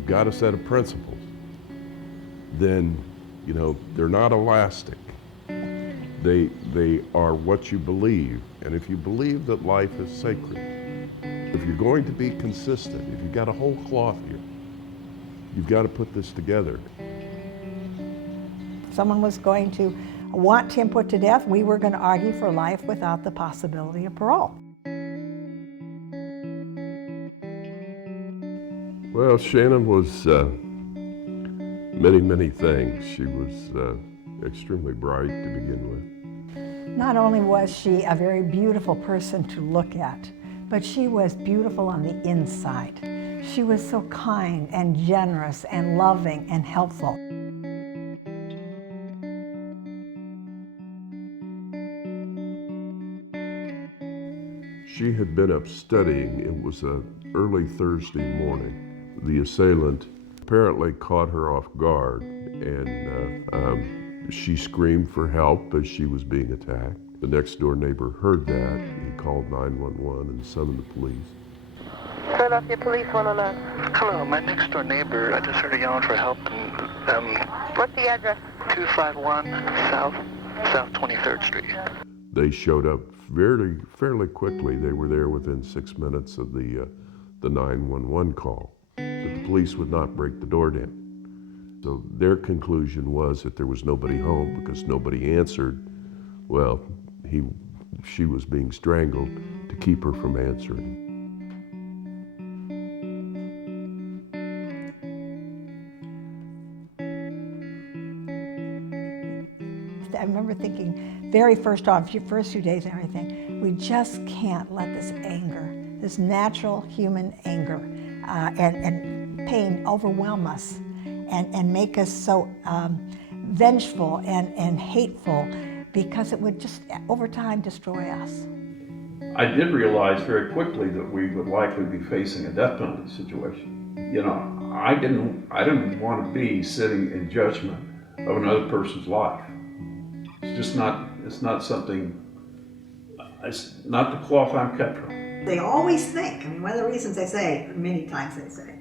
you've got a set of principles, then, you know, they're not elastic. They are what you believe. And if you believe that life is sacred, if you're going to be consistent, if you've got a whole cloth here, you've got to put this together. If someone was going to want him put to death, we were going to argue for life without the possibility of parole. Well, Shannon was many, many things. She was extremely bright to begin with. Not only was she a very beautiful person to look at, but she was beautiful on the inside. She was so kind and generous and loving and helpful. She had been up studying. It was an early Thursday morning. The assailant apparently caught her off guard, and she screamed for help as she was being attacked. The next door neighbor heard that. He called 911 and summoned the police. Turn off your police 109. Hello, my next door neighbor, I just heard her yelling for help. And, What's the address? 251 South 23rd Street. They showed up fairly quickly. They were there within 6 minutes of the 911 call. But the police would not break the door down. So their conclusion was that there was nobody home because nobody answered. Well, she was being strangled to keep her from answering. I remember thinking very first few days and everything, we just can't let this anger, this natural human anger and pain overwhelm us and make us so vengeful and hateful, because it would just over time destroy us. I did realize very quickly that we would likely be facing a death penalty situation. You know, I didn't want to be sitting in judgment of another person's life. It's not something, it's not the cloth I'm cut from. They always think, I mean, one of the reasons they say, many times they say,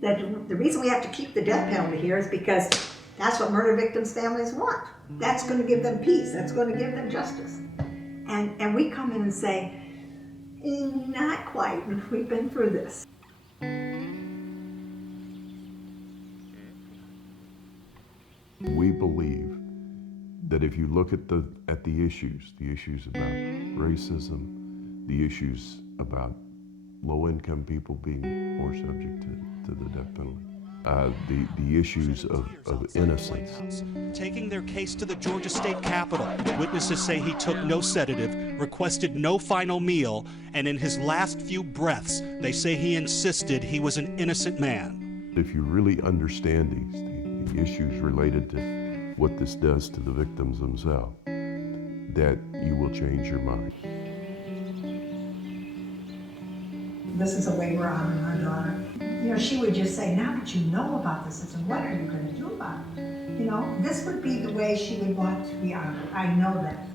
that the reason we have to keep the death penalty here is because that's what murder victims' families want. That's going to give them peace. That's going to give them justice. And we come in and say, not quite. We've been through this. We believe that if you look at the issues about racism, the issues about low-income people being more subject to the death penalty, the issues of innocence. Taking their case to the Georgia State Capitol, witnesses say he took no sedative, requested no final meal, and in his last few breaths, they say he insisted he was an innocent man. If you really understand the issues related to what this does to the victims themselves, that you will change your mind. This is the way we're honoring our daughter. You know, she would just say, now that you know about this, I said, what are you going to do about it? You know, this would be the way she would want to be honored. I know that.